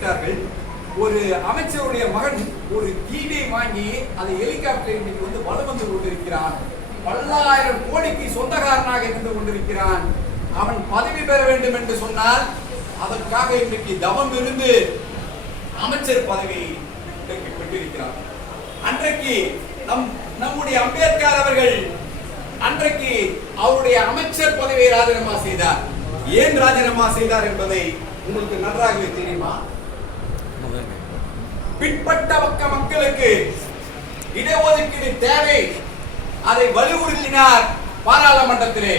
விட்டார்கள். ஒரு அமைச்சருடைய மகன் ஒரு டிவியை வாங்கி அதை ஹெலிகாப்டர் இன்னைக்கு வந்து வலம் வந்து கொண்டிருக்கிறான். பல்லாயிரம் கோடிக்கு சொந்தக்காரனாக இருந்து கொண்டிருக்கிறான். அவன் பதவி பெற வேண்டும் என்று சொன்னால் அதற்காக இன்றைக்கு தவம் இருந்து அமைச்சர் பதவி பெற்றிருக்கிறார். அன்றைக்கு நம்முடைய அம்பேத்கர் அவர்கள் அன்றைக்கு அவருடைய அமைச்சர் பதவியை ராஜினாமா செய்தார். ஏன் ராஜினாமா செய்தார் என்பதை உங்களுக்கு நன்றாகவே தெரியுமா? பிற்பட்ட மக்களுக்கு இடஒதுக்கீடு தேவை, அதை வலியுறுத்தினார் பாராளுமன்றத்திலே.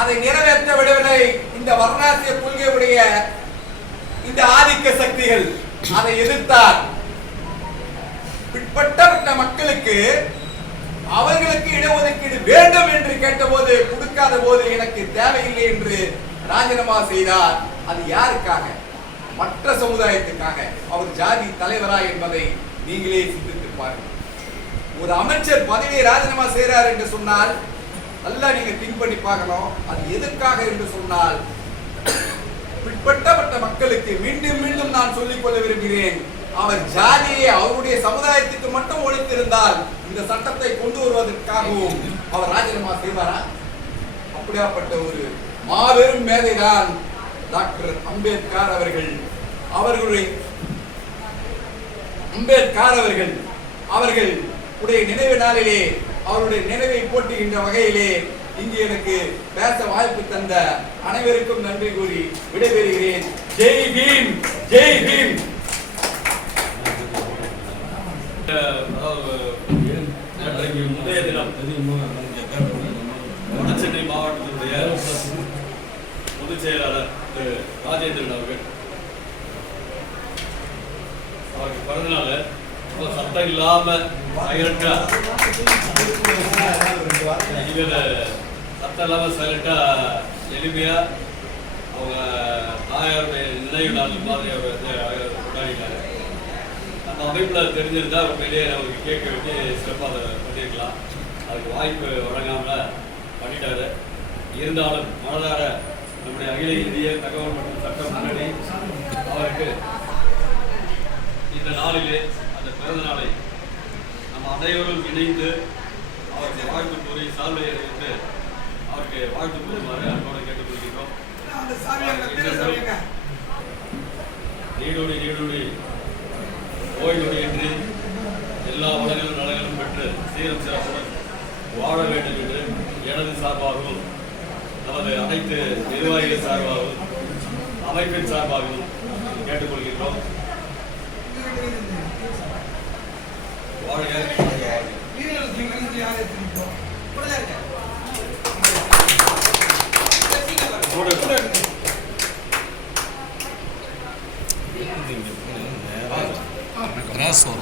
அதை நிறைவேற்ற விடவில்லை இந்த வர்ணாசிய கொள்கையுடைய இந்த ஆதிக்க சக்திகள். அதை எதிர்த்தார். பிற்பட்ட மக்களுக்கு அவர்களுக்கு இடஒதுக்கீடு வேண்டும் என்று கேட்டபோது கொடுக்காத போது எனக்கு தேவையில்லை என்று ராஜினாமா செய்தார். அது யாருக்காக? மற்ற சமுதாயத்துக்காக. அவர் ஜாதி தலைவரா என்பதை நீங்களே சிந்தித்து பாருங்கள். ஒரு அமைச்சர் பதவியை ராஜினாமா செய்கிறார் என்று சொன்னால் நல்லா நீங்க திங்க் பண்ணி பார்க்கணும். அது எதற்காக என்று சொன்னால் பிற்பட்ட மக்களுக்கு மீண்டும் மீண்டும் நான் சொல்லிக் கொள்ள விரும்புகிறேன், அவர் ஜாதியை அவருடைய சமுதாயத்துக்கு மட்டும் ஒழித்திருந்தால் இந்த சட்டத்தை கொண்டு வருவதற்காகவும் அவர் ராஜினாமா செய்வாரா? அப்படியாப்பட்ட ஒரு மாபெரும் மேதைதான் டாக்டர் அம்பேத்கர் அவர்கள். அவர்கள் உடைய நினைவு நாளிலே அவருடைய நினைவை போற்றுகின்ற வகையிலே இங்கு எனக்கு பேச வாய்ப்பு தந்த அனைவருக்கும் நன்றி கூறி விடைபெறுகிறேன். ஜெய் பீம், ஜெய் பீம். முந்தைய தினம் வடசென்னை மாவட்டத்தினுடைய பொதுச் செயலாளர் திரு ராஜேந்திரன் அவருக்கு பிறந்தநாள் சத்தம் இல்லாம சைலண்டா சத்தம் இல்லாம சைலண்டா எளிமையா அவங்க தாயாருடைய நினைவு நாள் மாதிரி அவர் கொண்டாடினாரு. நம்ம அமைப்பில் தெரிஞ்சிருந்தா உண்மையிலேயே நமக்கு கேட்க வேண்டி சிறப்பாக அதை பண்ணியிருக்கலாம். அதுக்கு வாய்ப்பு வழங்காமல் பண்ணிட்டாரு. இருந்தாலும் மனதார நம்முடைய அகில இந்திய தகவல் மற்றும் சட்ட முன்னணி அவருக்கு இந்த நாளிலே அந்த பிறந்த நாளை நம்ம அனைவரும் இணைந்து அவருக்கு வாழ்த்து கூறி சால்வை அணிவித்து அவருக்கு வாழ்த்து கூறுமாறு அன்போடு கேட்டுக்கொள்கிறோம். நீடோடி நீடோடி ஓய்வொடியின்றி எல்லா வளங்களும் நலங்களும் பெற்று சீரம் சிறப்புடன் வாழ வேண்டும் என்று எனது சார்பாகவும் நமது அனைத்து நிர்வாகிகள் சார்பாகவும் அமைப்பின் சார்பாகவும் கேட்டுக்கொள்கின்றோம். வாழ்க. Gracias.